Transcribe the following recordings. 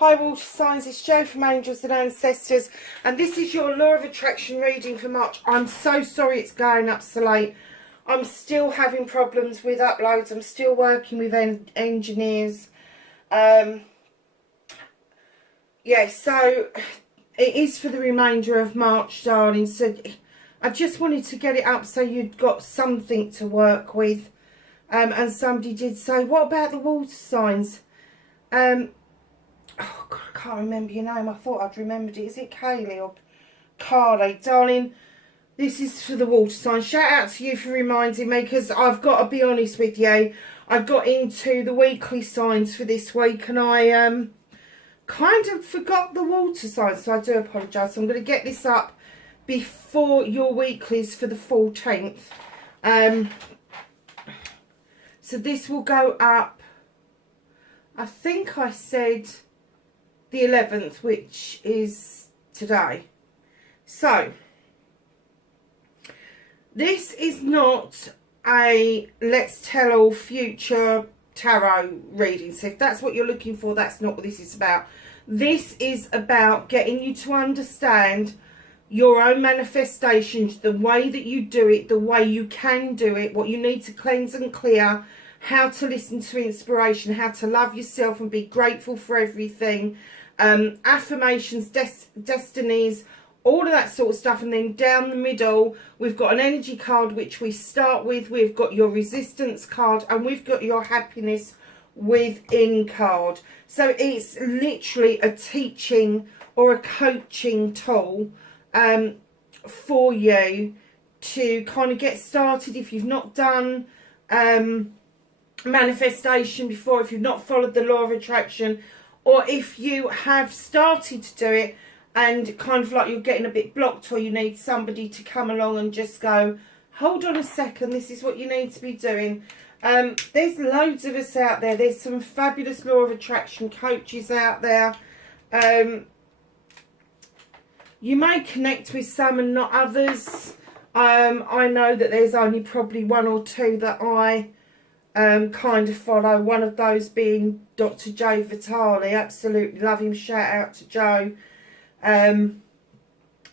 Hi water signs, it's Jo from Angels and Ancestors, and this is your Law of Attraction reading for March. I'm so sorry it's going up so late. I'm still having problems with uploads. I'm still working with engineers. Yeah, so it is for the remainder of March, darling. So I just wanted to get it up so you'd got something to work with. And somebody did say, what about the water signs? Oh God, I can't remember your name. I thought I'd remembered it. Is it Kaylee or Carly? Darling, this is for the water sign. Shout out to you for reminding me, because I've got to be honest with you. I got into the weekly signs for this week and I kind of forgot the water signs, so I do apologise. So I'm going to get this up before your weeklies for the 14th. So this will go up, I think I said the 11th, which is today. So this is not a let's tell all future tarot reading. So if that's what you're looking for, that's not what this is about. This is about getting you to understand your own manifestations, the way that you do it, the way you can do it, what you need to cleanse and clear, how to listen to inspiration, how to love yourself and be grateful for everything, affirmations, destinies, all of that sort of stuff. And then down the middle we've got an energy card which we start with, we've got your resistance card, and we've got your happiness within card. So it's literally a teaching or a coaching tool for you to kind of get started if you've not done manifestation before, if you've not followed the law of attraction, or if you have started to do it and kind of like you're getting a bit blocked, or you need somebody to come along and just go, hold on a second, this is what you need to be doing. There's loads of us out there. There's some fabulous law of attraction coaches out there. You may connect with some and not others. I know that there's only probably one or two that I kind of follow, one of those being Dr. Joe Vitale. Absolutely love him. Shout out to Joe.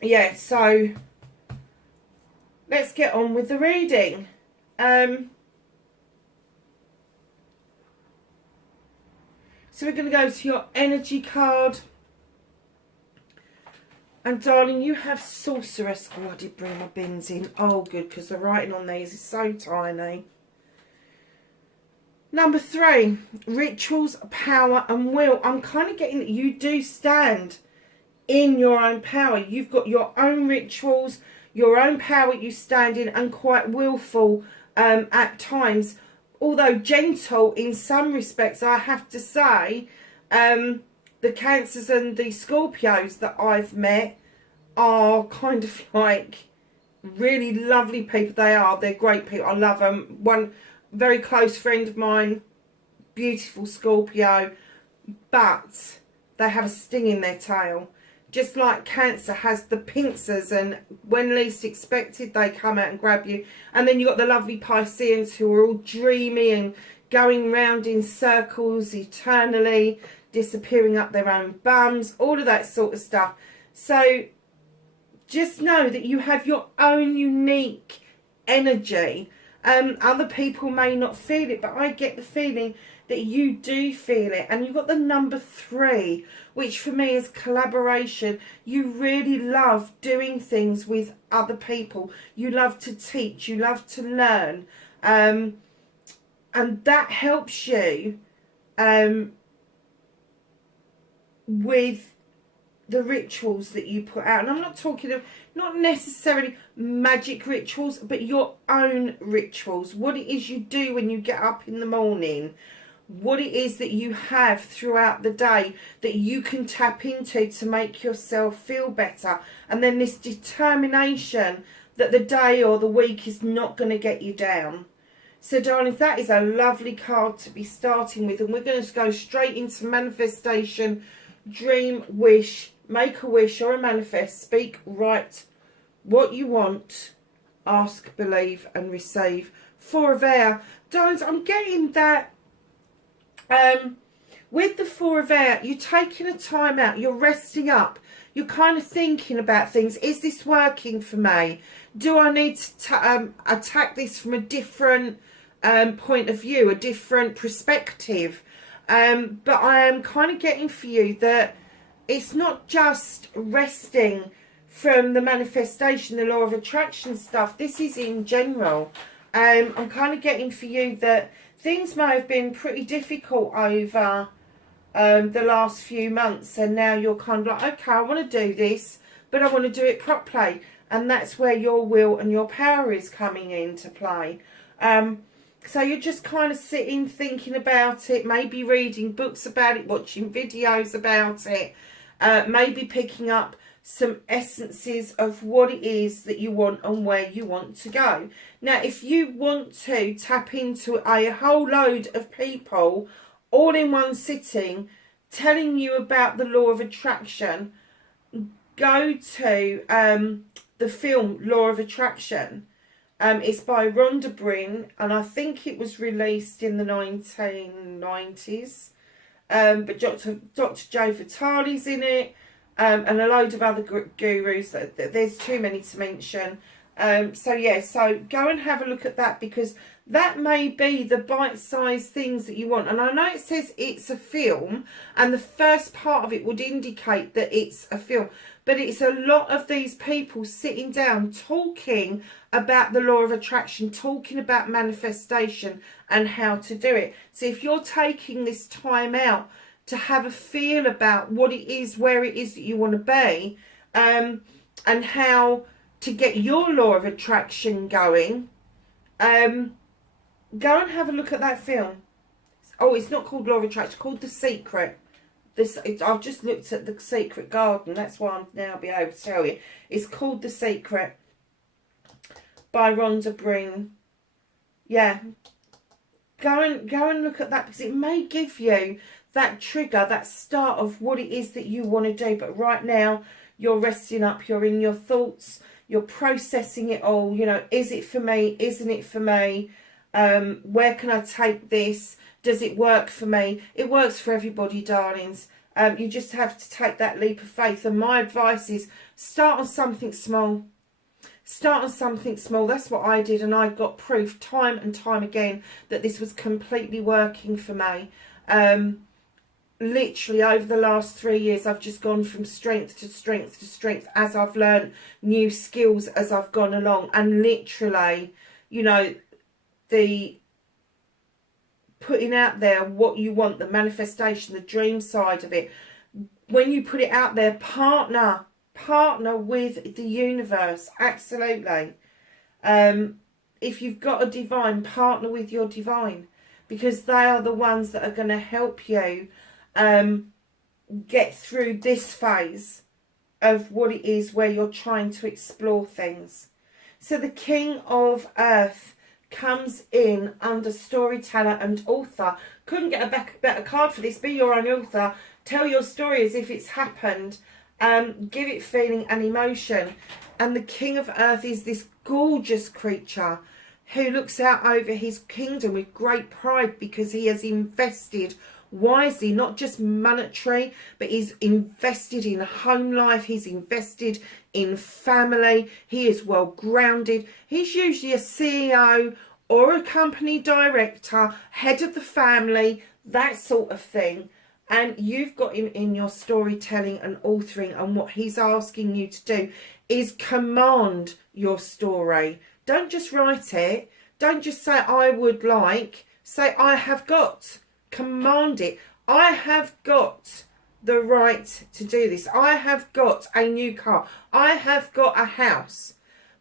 Yeah, so let's get on with the reading. So we're going to go to your energy card. And darling, you have Sorceress. Oh, I did bring my bins in. Oh, good, because the writing on these is so tiny. Number 3, rituals, power and will. I'm kind of getting that you do stand in your own power. You've got your own rituals, your own power you stand in, and quite willful at times. Although gentle in some respects, I have to say, the Cancers and the Scorpios that I've met are kind of like really lovely people. They're great people. I love them. One very close friend of mine, beautiful Scorpio, but they have a sting in their tail. Just like Cancer has the pincers, and when least expected they come out and grab you. And then you've got the lovely Pisceans who are all dreamy and going round in circles eternally, disappearing up their own bums, all of that sort of stuff. So just know that you have your own unique energy. Other people may not feel it, but I get the feeling that you do feel it. And you've got the number 3, which for me is collaboration. You really love doing things with other people. You love to teach, you love to learn, and that helps you with the rituals that you put out. And I'm not talking of not necessarily magic rituals, but your own rituals. What it is you do when you get up in the morning. What it is that you have throughout the day that you can tap into to make yourself feel better. And then this determination that the day or the week is not going to get you down. So darling, that is a lovely card to be starting with. And we're going to go straight into manifestation, dream, wish, make a wish or a manifest, speak, write what you want, ask, believe and receive. 4 of air. Darlings, I'm getting that With the Four of Air, you're taking a time out, you're resting up, you're kind of thinking about things. Is this working for me? Do I need to attack this from a different point of view, a different perspective? But I am kind of getting for you that it's not just resting from the manifestation, the law of attraction stuff. This is in general. I'm kind of getting for you that things may have been pretty difficult over the last few months, and now you're kind of like, okay, I want to do this, but I want to do it properly. And that's where your will and your power is coming into play. So you're just kind of sitting, thinking about it, maybe reading books about it, watching videos about it, maybe picking up some essences of what it is that you want and where you want to go. Now, if you want to tap into a whole load of people all in one sitting telling you about the law of attraction, go to the film Law of Attraction. It's by Rhonda Byrne, and I think it was released in the 1990s. But Dr. Joe Vitale's in it, and a load of other gurus. There's too many to mention. So yeah, so go and have a look at that, because that may be the bite-sized things that you want. And I know it says it's a film, and the first part of it would indicate that it's a film, but it's a lot of these people sitting down talking about the law of attraction, talking about manifestation and how to do it. So if you're taking this time out to have a feel about what it is, where it is that you want to be, and how to get your law of attraction going, go and have a look at that film. Oh, it's not called Law of Attraction, it's called The Secret. I've just looked at The Secret Garden, that's why I'm now be able to tell you. It's called The Secret by Rhonda Byrne. Yeah, go and look at that, because it may give you that trigger, that start of what it is that you want to do. But right now, you're resting up, you're in your thoughts, you're processing it all. You know, is it for me? Isn't it for me? Where can I take this? Does it work for me? It works for everybody, darlings. You just have to take that leap of faith. And my advice is start on something small. Start on something small. That's what I did, and I got proof time and time again that this was completely working for me. Literally over the last 3 years, I've just gone from strength to strength to strength as I've learned new skills as I've gone along. And literally, you know, the putting out there what you want, the manifestation, the dream side of it, when you put it out there, partner with the universe. Absolutely. If you've got a divine, partner with your divine, because they are the ones that are going to help you get through this phase of what it is where you're trying to explore things. So the King of Earth comes in under storyteller and author. Couldn't get a better card for this. Be your own author. Tell your story as if it's happened. Give it feeling and emotion. And the King of Earth is this gorgeous creature who looks out over his kingdom with great pride, because he has invested wisely, not just monetary, but he's invested in home life, he's invested in family, he is well grounded. He's usually a CEO or a company director, head of the family, that sort of thing. And you've got him in your storytelling and authoring, and what he's asking you to do is command your story. Don't just write it. Don't just say, I would like. Say, I have got. Command it. I have got the right to do this. I have got a new car. I have got a house.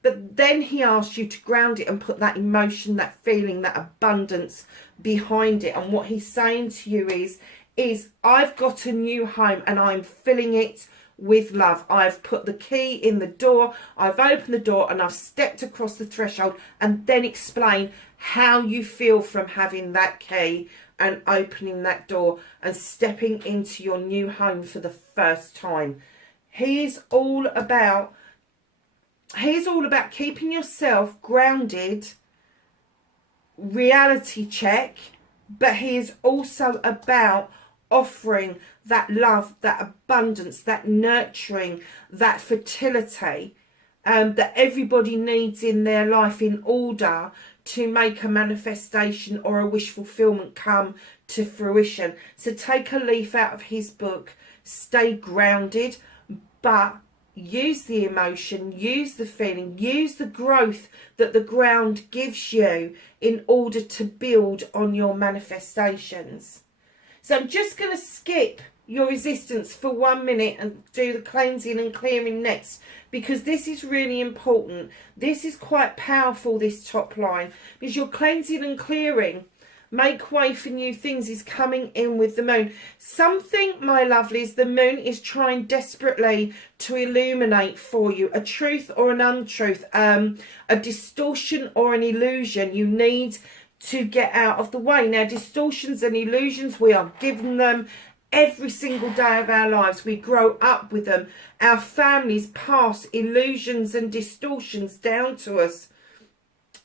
But then he asks you to ground it and put that emotion, that feeling, that abundance behind it. And what he's saying to you is I've got a new home and I'm filling it with love. I've put the key in the door, I've opened the door, and I've stepped across the threshold. And then explain how you feel from having that key and opening that door and stepping into your new home for the first time. He's all about keeping yourself grounded, reality check, but he is also about offering that love, that abundance, that nurturing, that fertility that everybody needs in their life in order to make a manifestation or a wish fulfillment come to fruition. So take a leaf out of his book, stay grounded, but use the emotion, use the feeling, use the growth that the ground gives you in order to build on your manifestations. So I'm just going to skip your resistance for 1 minute and do the cleansing and clearing next, because this is really important. This is quite powerful, this top line, because your cleansing and clearing, make way for new things, is coming in with the moon. Something, my lovelies, the moon is trying desperately to illuminate for you a truth or an untruth, a distortion or an illusion you need to get out of the way. Now, distortions and illusions, we are given them every single day of our lives. We grow up with them. Our families pass illusions and distortions down to us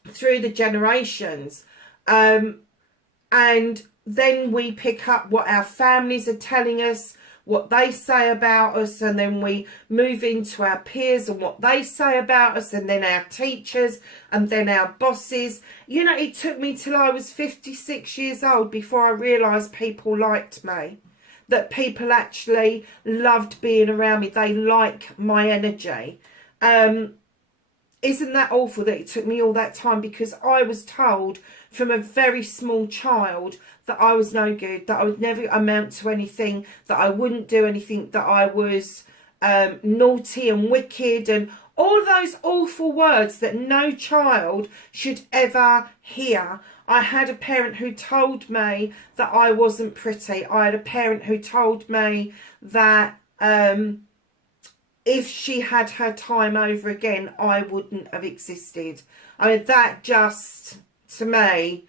through the generations. And then we pick up what our families are telling us, what they say about us, and then we move into our peers and what they say about us, and then our teachers, and then our bosses. You know, it took me till I was 56 years old before I realised people liked me, that people actually loved being around me. They like my energy. Isn't that awful that it took me all that time? Because I was told from a very small child that I was no good, that I would never amount to anything, that I wouldn't do anything, that I was naughty and wicked, and all those awful words that no child should ever hear. I had a parent who told me that I wasn't pretty. I had a parent who told me that if she had her time over again, I wouldn't have existed. I mean, that just, to me,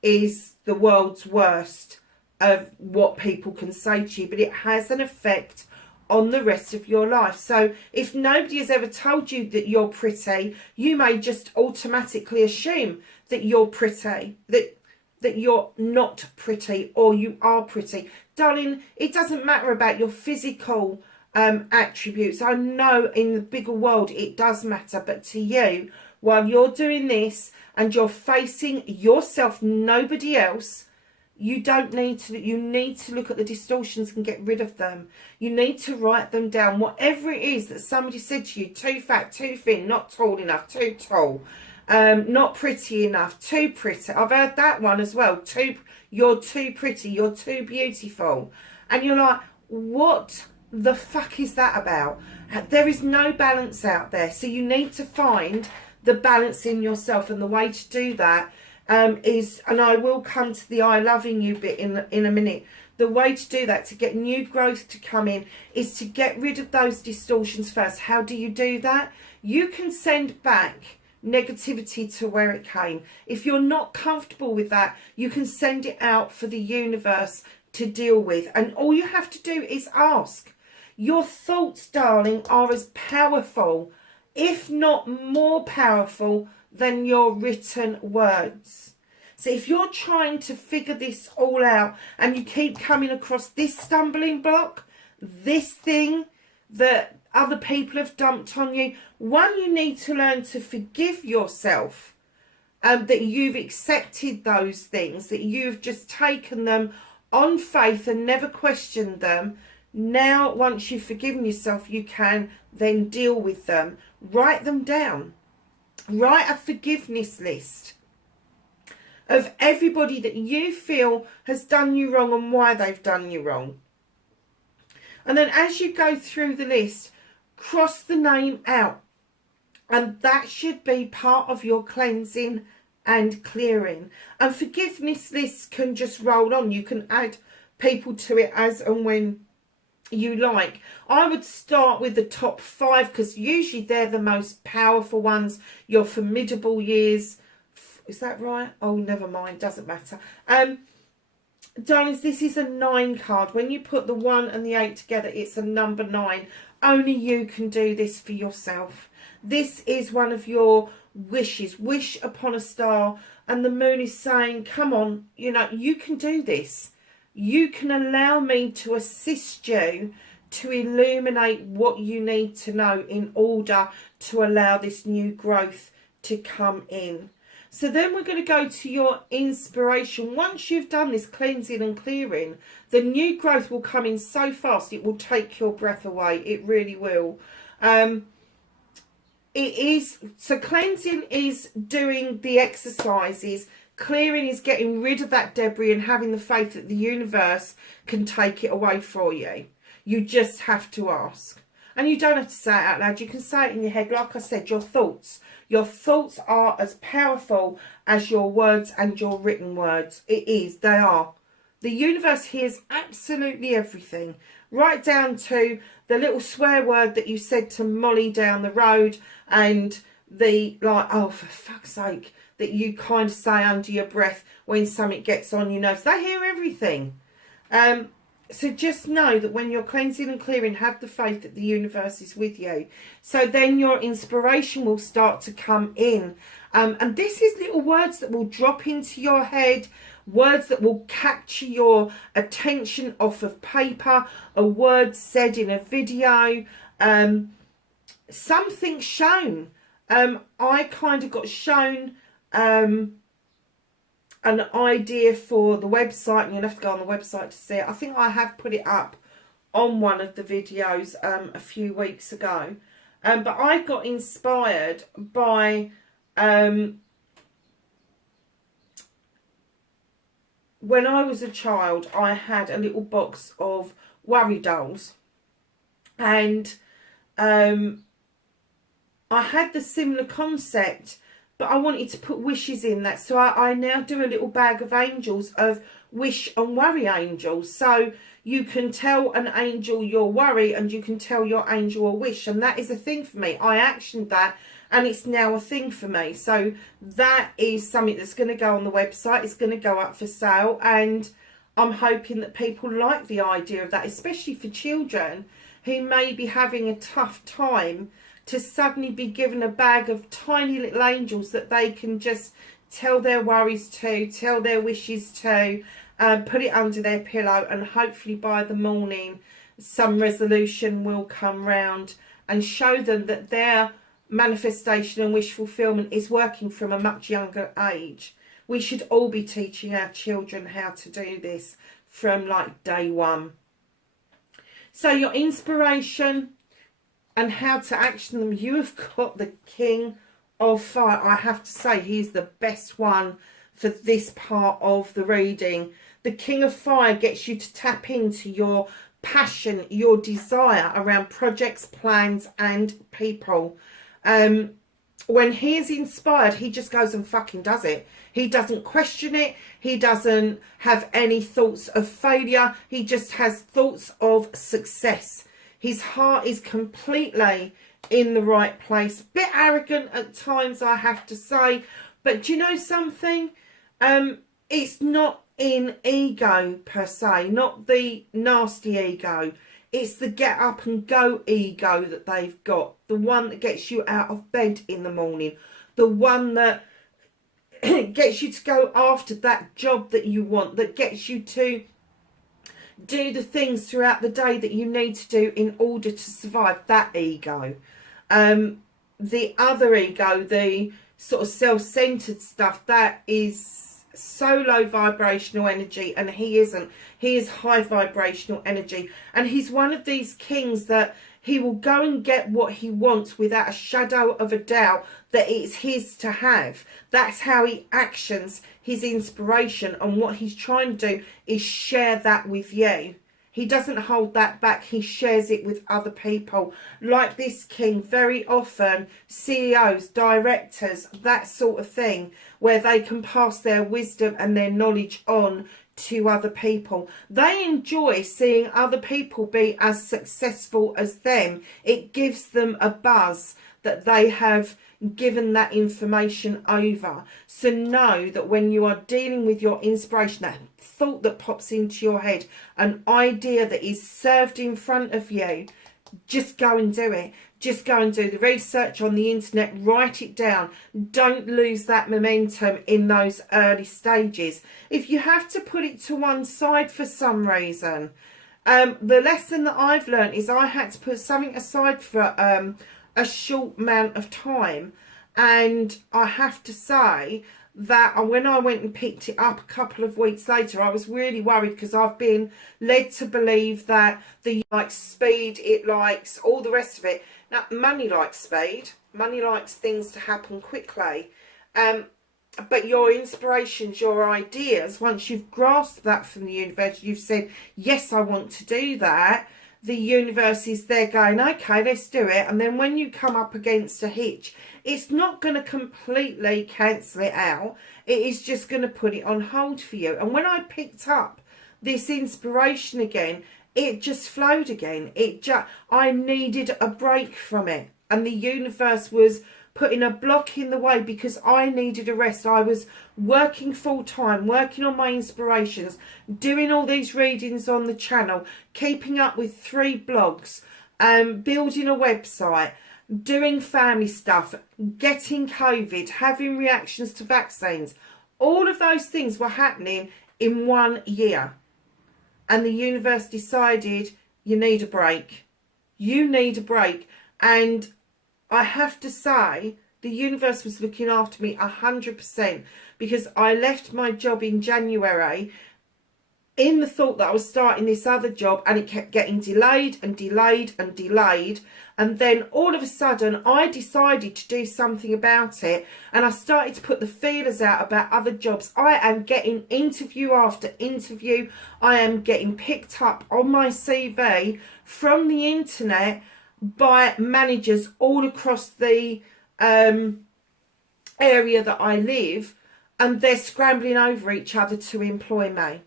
is the world's worst of what people can say to you. But it has an effect on the rest of your life. So if nobody has ever told you that you're pretty, you may just automatically assume that you're pretty, that you're not pretty, or you are pretty. Darling, it doesn't matter about your physical attributes. I know in the bigger world it does matter, but to you, while you're doing this and you're facing yourself, nobody else, you need to look at the distortions and get rid of them. You need to write them down. Whatever it is that somebody said to you, too fat, too thin, not tall enough, too tall, not pretty enough, too pretty. I've heard that one as well. You're too pretty, you're too beautiful. And you're like, what the fuck is that about? There is no balance out there. So you need to find the balance in yourself. And the way to do that is, and I will come to the I loving you bit in a minute. The way to do that, to get new growth to come in, is to get rid of those distortions first. How do you do that? You can send back negativity to where it came. If you're not comfortable with that, you can send it out for the universe to deal with. And all you have to do is ask. Your thoughts, darling, are as powerful, if not more powerful, than your written words. So if you're trying to figure this all out and you keep coming across this stumbling block, this thing that other people have dumped on you, one, you need to learn to forgive yourself, that you've accepted those things, that you've just taken them on faith and never questioned them. Now, once you've forgiven yourself, you can then deal with them. Write them down. Write a forgiveness list of everybody that you feel has done you wrong and why they've done you wrong. And then as you go through the list, cross the name out. And that should be part of your cleansing and clearing. And forgiveness lists can just roll on. You can add people to it as and when you like. I would start with the top 5 because usually they're the most powerful ones. Your formidable years. Is that right? Oh, never mind. Doesn't matter. Darlings, this is a 9 card. When you put the 1 and the 8 together, it's a number 9. Only you can do this for yourself. This is one of your wishes. Wish upon a star. And the moon is saying, come on, you know, you can do this. you can allow me to assist you to illuminate what you need to know in order to allow this new growth to come in. So then we're going to go to your inspiration. Once you've done this cleansing and clearing, the new growth will come in so fast it will take your breath away. It really will. So cleansing is doing the exercises. Clearing is getting rid of that debris and having the faith that the universe can take it away for you. You just have to ask. And you don't have to say it out loud. You can say it in your head. Like I said, your thoughts. Your thoughts are as powerful as your words and your written words. It is. They are. The universe hears absolutely everything. Right down to the little swear word that you said to Molly down the road. And the, like, oh, for fuck's sake, that you kind of say under your breath when something gets on your nerves. They hear everything. So just know that when you're cleansing and clearing, have the faith that the universe is with you. So then your inspiration will start to come in. And this is little words that will drop into your head, words that will capture your attention off of paper, a word said in a video, something shown. I kind of got shown an idea for the website, and you'll have to go on the website to see it. I think I have put it up on one of the videos a few weeks ago. But I got inspired by when I was a child, I had a little box of worry dolls, and I had the similar concept, but I wanted to put wishes in that. So I now do a little bag of angels of wish and worry angels. So you can tell an angel your worry and you can tell your angel a wish. And that is a thing for me. I actioned that and it's now a thing for me. So that is something that's going to go on the website. It's going to go up for sale. And I'm hoping that people like the idea of that, especially for children who may be having a tough time, to suddenly be given a bag of tiny little angels that they can just tell their worries to, tell their wishes to, put it under their pillow, and hopefully by the morning some resolution will come round and show them that their manifestation and wish fulfillment is working from a much younger age. We should all be teaching our children how to do this from like day one. So your inspiration and how to action them, you have got the King of Fire. I have to say, he's the best one for this part of the reading. The King of Fire gets you to tap into your passion, your desire around projects, plans and people. When he is inspired, he just goes and fucking does it. He doesn't question it. He doesn't have any thoughts of failure. He just has thoughts of success. His heart is completely in the right place. Bit arrogant at times, I have to say. But do you know something? It's not in ego per se. Not the nasty ego. It's the get up and go ego that they've got. The one that gets you out of bed in the morning. The one that gets you to go after that job that you want. That gets you to do the things throughout the day that you need to do in order to survive. That ego. The other ego, the sort of self-centered stuff, that is so low vibrational energy, and he isn't. He is high vibrational energy, and he's one of these kings that he will go and get what he wants without a shadow of a doubt that it's his to have. That's how he actions his inspiration, and what he's trying to do is share that with you. He doesn't hold that back. He shares it with other people. Like this king, very often CEOs, directors, that sort of thing, where they can pass their wisdom and their knowledge on to other people. They enjoy seeing other people be as successful as them. It gives them a buzz that they have given that information over. So know that when you are dealing with your inspiration, that thought that pops into your head, an idea that is served in front of you, just go and do it. just go and do the research on the internet, write it down. Don't lose that momentum in those early stages. If you have to put it to one side for some reason, the lesson that I've learned is I had to put something aside for a short amount of time. And I have to say that when I went and picked it up a couple of weeks later, I was really worried, because I've been led to believe that the likes speed, it likes all the rest of it. Now, money likes speed. Money likes things to happen quickly. But your inspirations, your ideas, once you've grasped that from the universe, you've said, yes, I want to do that. The universe is there going, okay, let's do it. And then when you come up against a hitch, it's not going to completely cancel it out. It is just going to put it on hold for you. And when I picked up this inspiration again, it just flowed again. I needed a break from it. And the universe was putting a block in the way because I needed a rest. I was working full time, working on my inspirations, doing all these readings on the channel, keeping up with 3 blogs, building a website, doing family stuff, getting COVID, having reactions to vaccines. All of those things were happening in 1 year. And the universe decided, you need a break. You need a break. And I have to say, the universe was looking after me 100%, because I left my job in January in the thought that I was starting this other job, and it kept getting delayed and delayed and delayed. And then all of a sudden I decided to do something about it, and I started to put the feelers out about other jobs. I am getting interview after interview. I am getting picked up on my CV from the internet by managers all across the area that I live, and they're scrambling over each other to employ me.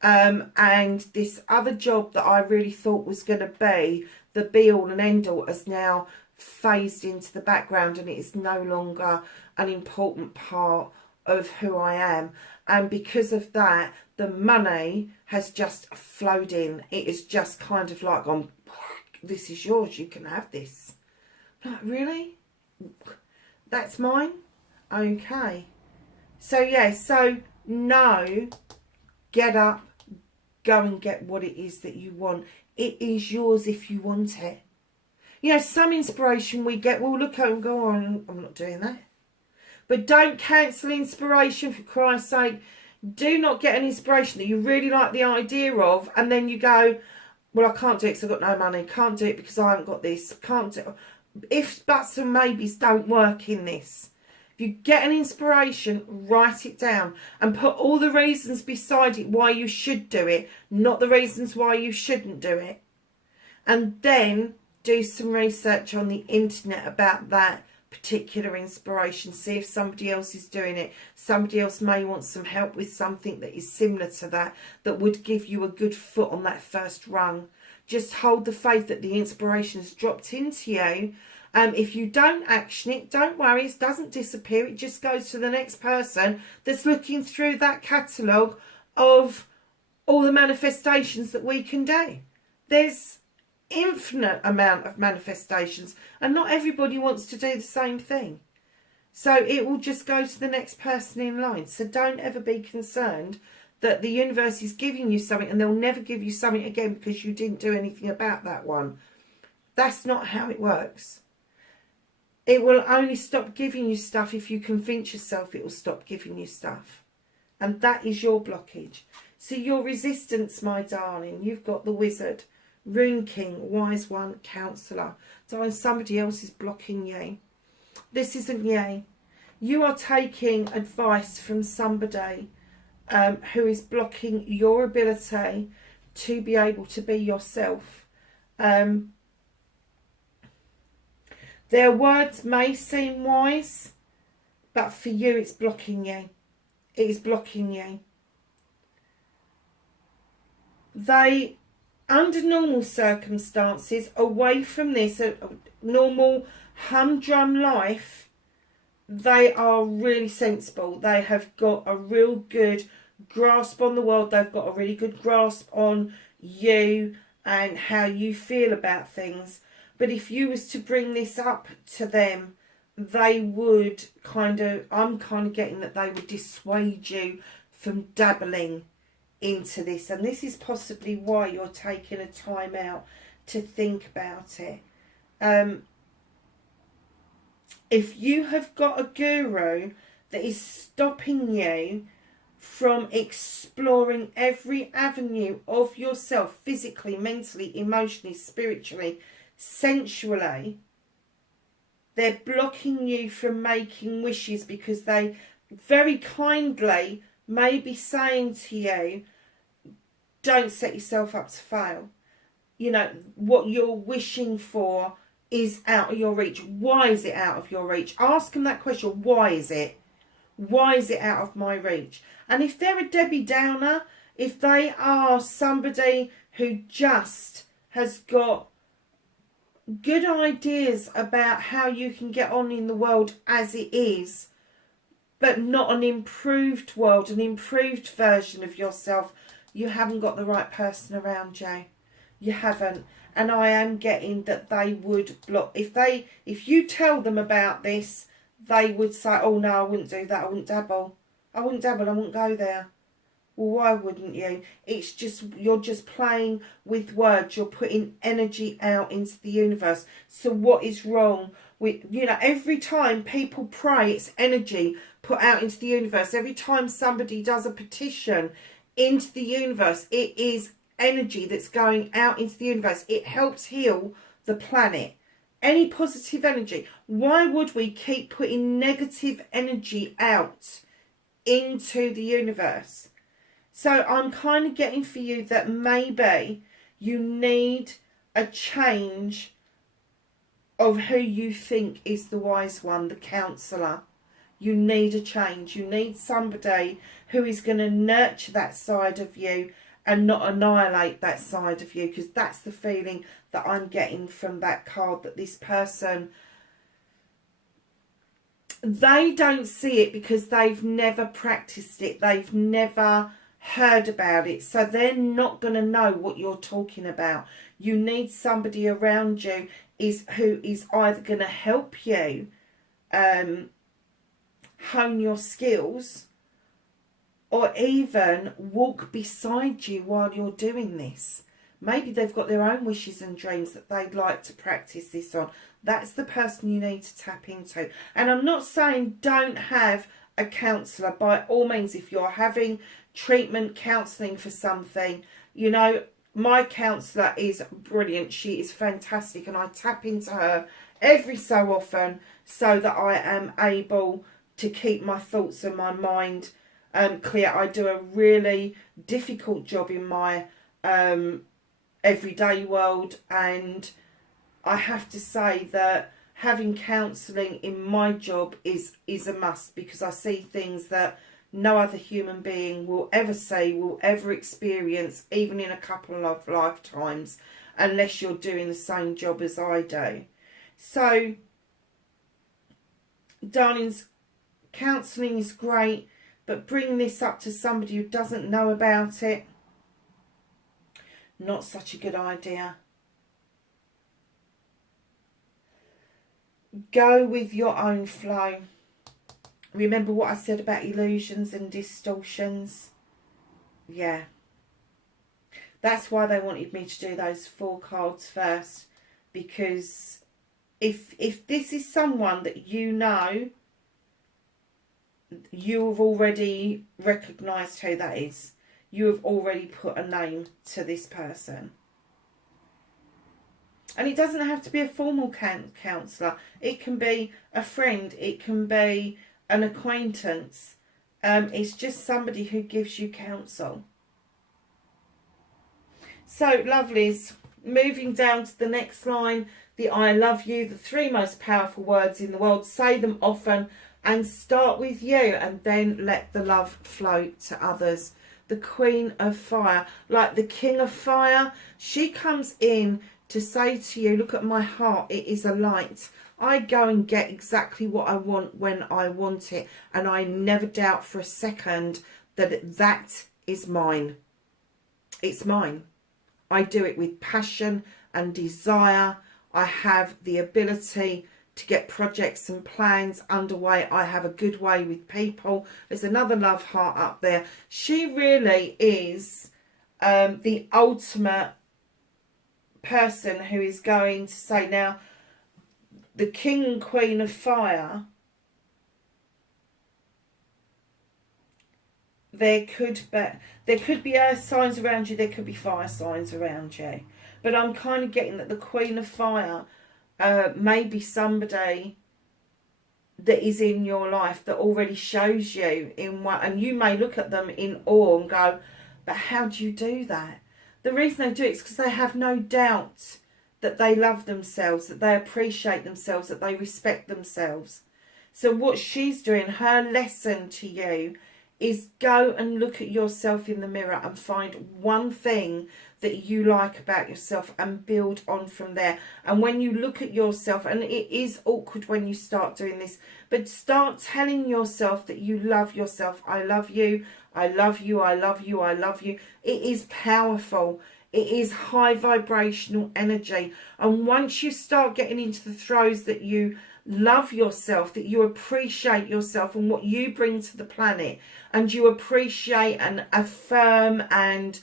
And this other job that I really thought was going to be the be-all and end-all has now phased into the background, and it is no longer an important part of who I am. And because of that, the money has just flowed in. It is just kind of like, this is yours, you can have this. Like, really? That's mine? Okay. So, yeah, so no, get up, go and get what it is that you want. It is yours if you want it. You know, some inspiration we get, we'll look at and go, I'm not doing that. But don't cancel inspiration, for Christ's sake. Do not get an inspiration that you really like the idea of, and then you go, well, I can't do it because I've got no money. Can't do it because I haven't got this. Can't do it. Ifs, buts and maybes don't work in this. If you get an inspiration, write it down and put all the reasons beside it why you should do it, not the reasons why you shouldn't do it. And then do some research on the internet about that particular inspiration. See if somebody else is doing it. Somebody else may want some help with something that is similar to that, that would give you a good foot on that first rung. Just hold the faith that the inspiration has dropped into you. If you don't action it, don't worry, it doesn't disappear. It just goes to the next person that's looking through that catalogue of all the manifestations that we can do. There's infinite amount of manifestations, and not everybody wants to do the same thing. So it will just go to the next person in line. So don't ever be concerned that the universe is giving you something and they'll never give you something again because you didn't do anything about that one. That's not how it works. It will only stop giving you stuff if you convince yourself it will stop giving you stuff. And that is your blockage. See, your resistance, my darling, you've got the Wizard, Rune King, Wise One, Counsellor. Darling, somebody else is blocking you. This isn't you. You are taking advice from somebody who is blocking your ability to be able to be yourself. Their words may seem wise, but for you it's blocking you. It is blocking you. They, under normal circumstances, away from this normal humdrum life, they are really sensible. They have got a real good grasp on the world. They've got a really good grasp on you and how you feel about things. But if you was to bring this up to them, they would I'm kind of getting that they would dissuade you from dabbling into this. And this is possibly why you're taking a time out to think about it. If you have got a guru that is stopping you from exploring every avenue of yourself, physically, mentally, emotionally, spiritually, sensually, they're blocking you from making wishes because they very kindly may be saying to you, don't set yourself up to fail. You know, what you're wishing for is out of your reach. Why is it out of your reach? Ask them that question. Why is it? Why is it out of my reach? And if they're a Debbie Downer, if they are somebody who just has got good ideas about how you can get on in the world as it is, but not an improved world, an improved version of yourself, you haven't got the right person around you. You haven't. And I am getting that they would block. If you tell them about this, they would say, oh no, I wouldn't do that. I wouldn't dabble. I wouldn't go there. Well, why wouldn't you? It's just, you're just playing with words. You're putting energy out into the universe. So what is wrong with, you know, every time people pray, it's energy put out into the universe. Every time somebody does a petition into the universe, it is energy that's going out into the universe. It helps heal the planet. Any positive energy. Why would we keep putting negative energy out into the universe? So I'm kind of getting for you that maybe you need a change of who you think is the wise one, the counsellor. You need a change. You need somebody who is going to nurture that side of you and not annihilate that side of you, because that's the feeling that I'm getting from that card, that this person, they don't see it because they've never practiced it. They've never heard about it. So they're not going to know what you're talking about. You need somebody around you who is either going to help you hone your skills, or even walk beside you while you're doing this. Maybe they've got their own wishes and dreams that they'd like to practice this on. That's the person you need to tap into. And I'm not saying don't have a counsellor. By all means, if you're having treatment, counselling for something, you know, my counsellor is brilliant. She is fantastic, and I tap into her every so often so that I am able to keep my thoughts and my mind clear. I do a really difficult job in my everyday world, and I have to say that having counselling in my job is a must, because I see things that no other human being will ever see, will ever experience, even in a couple of lifetimes, unless you're doing the same job as I do. So, darlings, counselling is great, but bringing this up to somebody who doesn't know about it, not such a good idea. Go with your own flow. Remember what I said about illusions and distortions? Yeah. That's why they wanted me to do those 4 cards first. Because if this is someone that you know, you have already recognised who that is. You have already put a name to this person. And it doesn't have to be a formal counsellor. It can be a friend. It can be an acquaintance. It's just somebody who gives you counsel. So, lovelies, moving down to the next line, the I love you, the 3 most powerful words in the world. Say them often and start with you, and then let the love flow to others. The Queen of Fire, like the King of Fire, she comes in to say to you, look at my heart, it is a light. I go and get exactly what I want when I want it, and I never doubt for a second that that is mine. It's mine. I do it with passion and desire. I have the ability to get projects and plans underway. I have a good way with people. There's another love heart up there. She really is the ultimate person who is going to say, now, the King and Queen of Fire, there could be earth signs around you, there could be fire signs around you. But I'm kind of getting that the Queen of Fire may be somebody that is in your life that already shows you in what, and you may look at them in awe and go, but how do you do that? The reason they do it is because they have no doubt that they love themselves, that they appreciate themselves, that they respect themselves. So what she's doing, her lesson to you, is go and look at yourself in the mirror and find one thing that you like about yourself and build on from there. And when you look at yourself, and it is awkward when you start doing this, but start telling yourself that you love yourself. I love you, I love you, I love you, I love you. It is powerful. It is high vibrational energy. And once you start getting into the throes that you love yourself, that you appreciate yourself and what you bring to the planet, and you appreciate and affirm and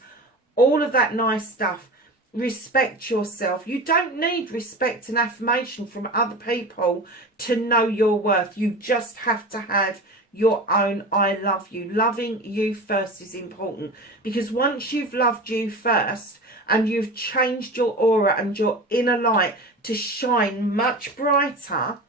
all of that nice stuff, respect yourself. You don't need respect and affirmation from other people to know your worth. You just have to have your own I love you. Loving you first is important, because once you've loved you first and you've changed your aura and your inner light to shine much brighter,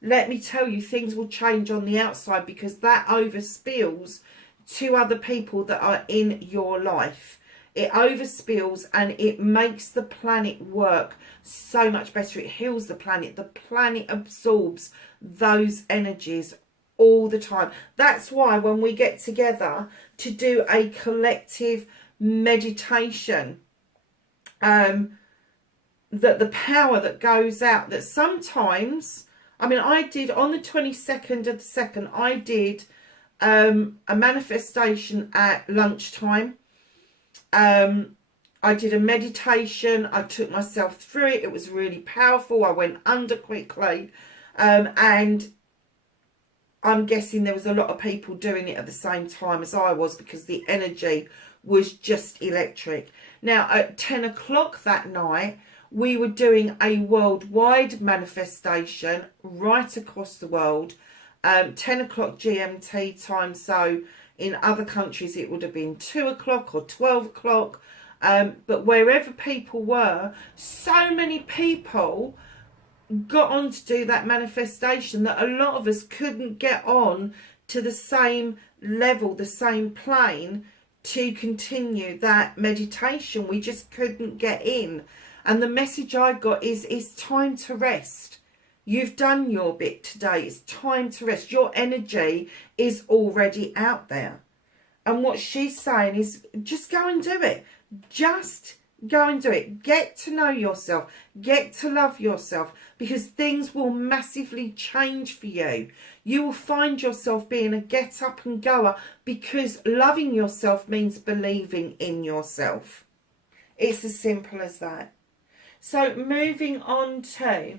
let me tell you, things will change on the outside, because that overspills to other people that are in your life. It overspills and it makes the planet work so much better. It heals the planet. The planet absorbs those energies all the time. That's why when we get together to do a collective meditation, that the power that goes out, that sometimes, I mean, I did on the 22nd of the 2nd, I did a manifestation at lunchtime. I did a meditation. I took myself through it. It was really powerful. I went under quickly. And I'm guessing there was a lot of people doing it at the same time as I was, because the energy was just electric. Now, at 10 o'clock that night, we were doing a worldwide manifestation right across the world. 10 o'clock GMT time. So in other countries, it would have been 2 o'clock or 12 o'clock. But wherever people were, so many people got on to do that manifestation that a lot of us couldn't get on to the same level, the same plane to continue that meditation. We just couldn't get in. And the message I got is, it's time to rest. You've done your bit today. It's time to rest. Your energy is already out there. And what she's saying is, just go and do it. Just go and do it. Get to know yourself. Get to love yourself, because things will massively change for you. You will find yourself being a get up and goer, because loving yourself means believing in yourself. It's as simple as that. So moving on to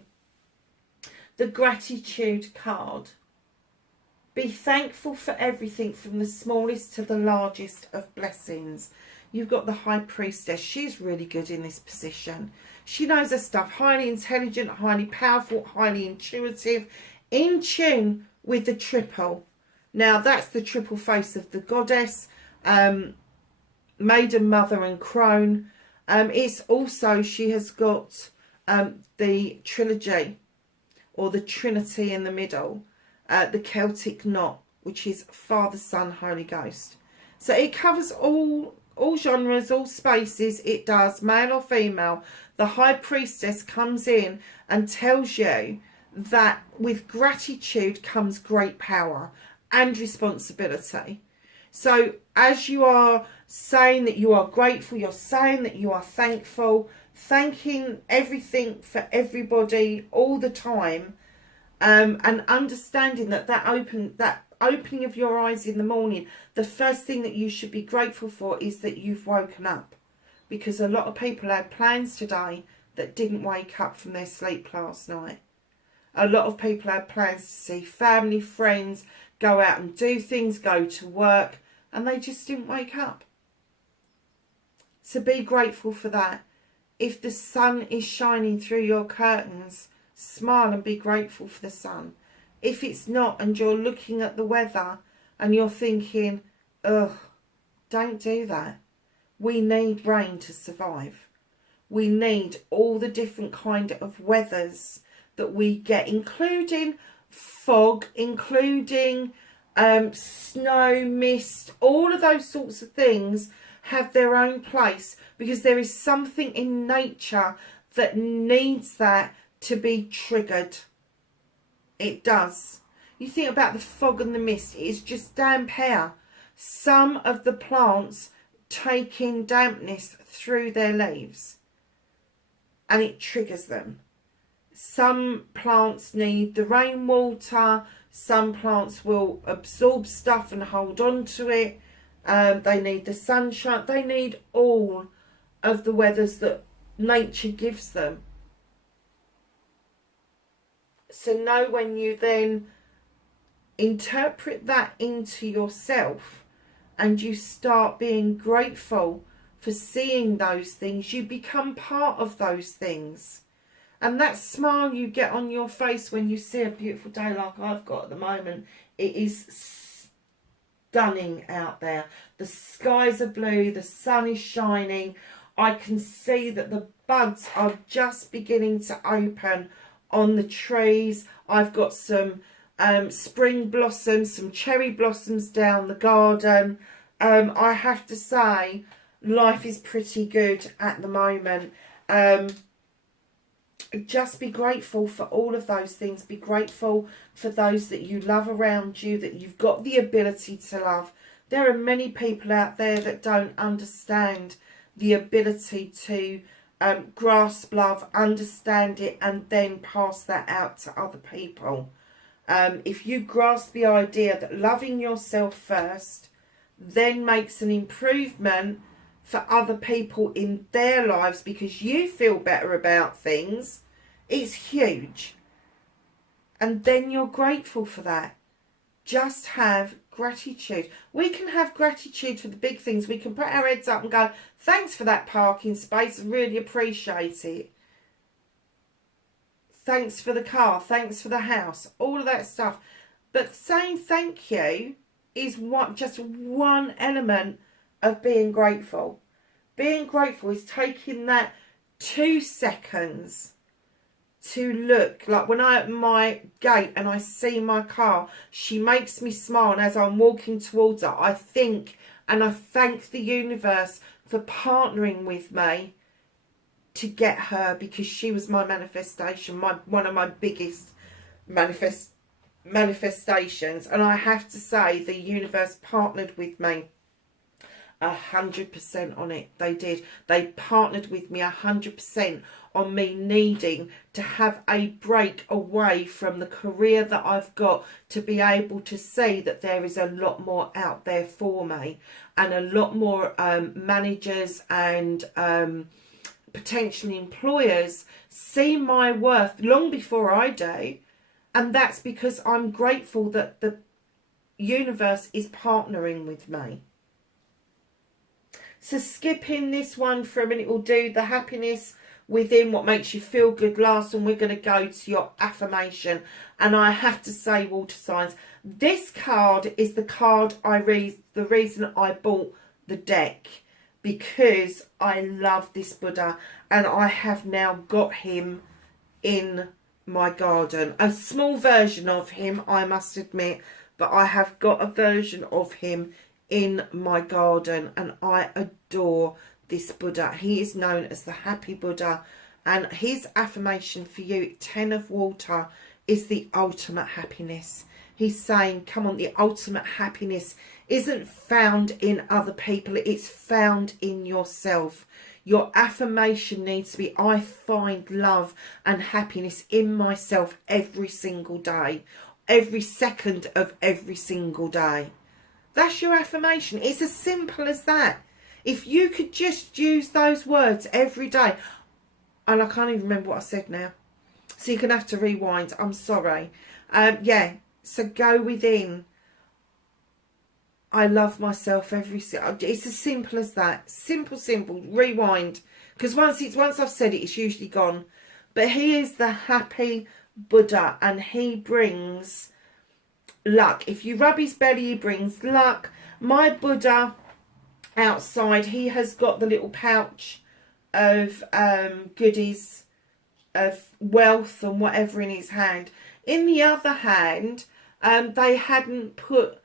the gratitude card. Be thankful for everything, from the smallest to the largest of blessings. You've got the High Priestess. She's really good in this position. She knows her stuff. Highly intelligent, highly powerful, highly intuitive, in tune with the triple. Now, that's the triple face of the goddess, Maiden, Mother and Crone. It's also, she has got the trilogy, or the Trinity in the middle, the Celtic knot, which is Father, Son, Holy Ghost. So it covers all genres, all spaces. It does, male or female. The High Priestess comes in and tells you that with gratitude comes great power and responsibility. So as you are saying that you are grateful, you're saying that you are thankful, thanking everything for everybody all the time, and understanding that opening of your eyes in the morning, the first thing that you should be grateful for is that you've woken up. Because a lot of people had plans today that didn't wake up from their sleep last night. A lot of people had plans to see family, friends, go out and do things, go to work, and they just didn't wake up. So be grateful for that. If the sun is shining through your curtains, smile and be grateful for the sun. If it's not and you're looking at the weather and you're thinking, ugh, don't do that. We need rain to survive. We need all the different kind of weathers that we get, including fog, including snow, mist, all of those sorts of things have their own place, because there is something in nature that needs that to be triggered. It does. You think about the fog and the mist, it's just damp air. Some of the plants take in dampness through their leaves and it triggers them. Some plants need the rainwater, some plants will absorb stuff and hold on to it. They need the sunshine. They need all of the weathers that nature gives them. So know when you then interpret that into yourself and you start being grateful for seeing those things, you become part of those things. And that smile you get on your face when you see a beautiful day like I've got at the moment, it is stunning out there. The skies are blue, the sun is shining. I can see that the buds are just beginning to open on the trees. I've got some spring blossoms, some cherry blossoms down the garden. I have to say, life is pretty good at the moment. Just be grateful for all of those things. Be grateful for those that you love around you, that you've got the ability to love. There are many people out there that don't understand the ability to grasp love, understand it, and then pass that out to other people. If you grasp the idea that loving yourself first then makes an improvement for other people in their lives because you feel better about things, it's huge. And then you're grateful for that. Just have gratitude. We can have gratitude for the big things. We can put our heads up and go, thanks for that parking space, I really appreciate it. Thanks for the car, thanks for the house, all of that stuff. But saying thank you is just one element of being grateful. Being grateful is taking that 2 seconds to look. Like when I at my gate and I see my car, she makes me smile, and as I'm walking towards her, I think and I thank the universe for partnering with me to get her, because she was my manifestation, one of my biggest manifestations. And I have to say, the universe partnered with me 100% on it. They did. They partnered with me 100% on me needing to have a break away from the career that I've got, to be able to see that there is a lot more out there for me, and a lot more managers and potentially employers see my worth long before I do. And that's because I'm grateful that the universe is partnering with me. So skipping this one for a minute, we'll do the happiness within, what makes you feel good last, and we're going to go to your affirmation. And I have to say, water signs, this card is the card I read, the reason I bought the deck, because I love this Buddha, and I have now got him in my garden. A small version of him, I must admit, but I have got a version of him in my garden, and I adore this Buddha. He is known as the Happy Buddha, and his affirmation for you, 10 of water, is the ultimate happiness. He's saying, come on, the ultimate happiness isn't found in other people, it's found in yourself. Your affirmation needs to be, I find love and happiness in myself every single day, every second of every single day. That's your affirmation. It's as simple as that. If you could just use those words every day, And I can't even remember what I said now. So you're going to have to rewind. I'm sorry. Yeah, so go within. I love myself it's as simple as that. Simple, simple. Rewind. Because once I've said it, it's usually gone. But he is the happy Buddha, and he brings luck. If you rub his belly, he brings luck. My Buddha outside, he has got the little pouch of goodies, of wealth and whatever in his hand. In the other hand, they hadn't put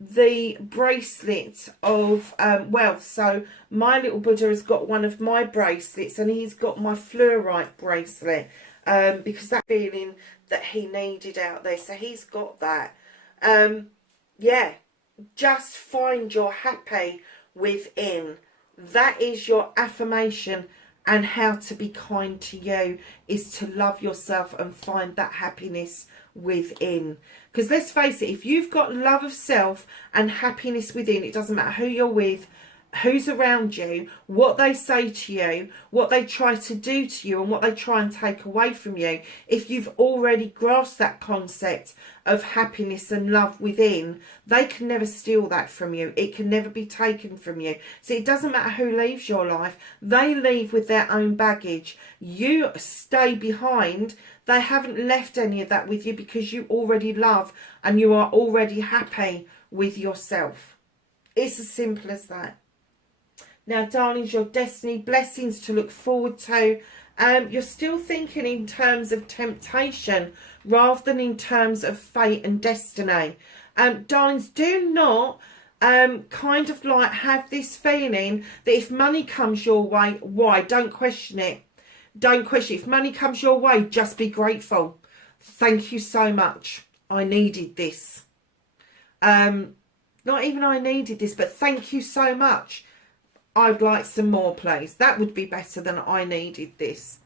the bracelet of wealth. So my little Buddha has got one of my bracelets, and he's got my fluorite bracelet, because that feeling that he needed out there. So he's got that. Yeah, just find your happy within. That is your affirmation. And how to be kind to you is to love yourself and find that happiness within. Because let's face it, if you've got love of self and happiness within, it doesn't matter who you're with, who's around you, what they say to you, what they try to do to you, and what they try and take away from you. If you've already grasped that concept of happiness and love within, they can never steal that from you. It can never be taken from you. So it doesn't matter who leaves your life. They leave with their own baggage. You stay behind. They haven't left any of that with you, because you already love and you are already happy with yourself. It's as simple as that. Now, darlings, your destiny, blessings to look forward to. You're still thinking in terms of temptation rather than in terms of fate and destiny. Darlings, do not kind of like have this feeling that if money comes your way, why? Don't question it. Don't question it. If money comes your way, just be grateful. Thank you so much. I needed this. Not even I needed this, but thank you so much. I'd like some more, please. That would be better than I needed this.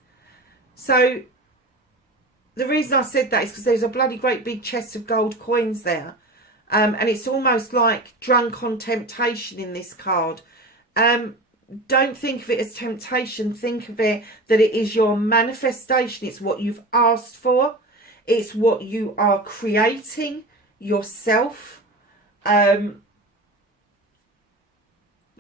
So the reason I said that is because there's a bloody great big chest of gold coins there. And it's almost like drunk on temptation in this card. Don't think of it as temptation. Think of it that it is your manifestation. It's what you've asked for. It's what you are creating yourself.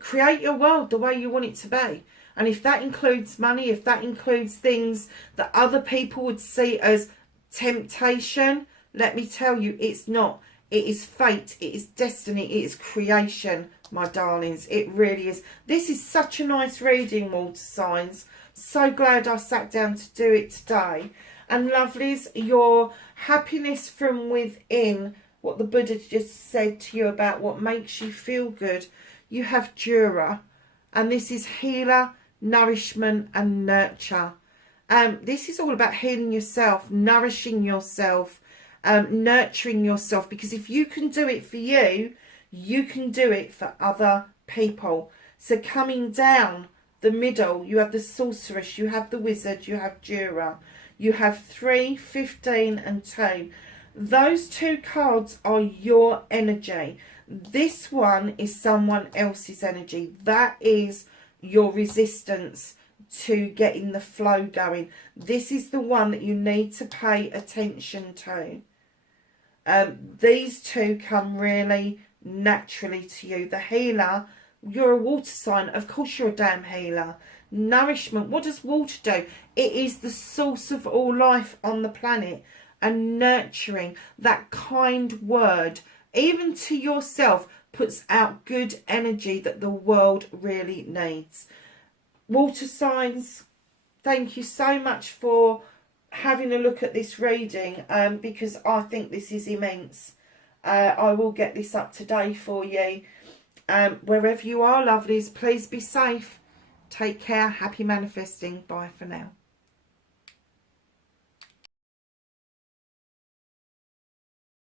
Create your world the way you want it to be. And if that includes money, if that includes things that other people would see as temptation, let me tell you, it's not. It is fate. It is destiny. It is creation, my darlings. It really is. This is such a nice reading, water signs. So glad I sat down to do it today. And lovelies, your happiness from within, what the Buddha just said to you about what makes you feel good. You have Jura, and this is healer, nourishment and nurture. This is all about healing yourself, nourishing yourself, nurturing yourself, because if you can do it for you, you can do it for other people. So coming down the middle, you have the sorceress, you have the wizard, you have Jura, you have 3, 15 and 2. Those two cards are your energy. This one is someone else's energy. That is your resistance to getting the flow going. This is the one that you need to pay attention to. These two come really naturally to you. The healer, you're a water sign. Of course you're a damn healer. Nourishment, what does water do? It is the source of all life on the planet. And nurturing, that kind word, even to yourself, puts out good energy that the world really needs. Water signs, thank you so much for having a look at this reading, because I think this is immense. I will get this up today for you. Wherever you are, lovelies, please be safe. Take care. Happy manifesting. Bye for now.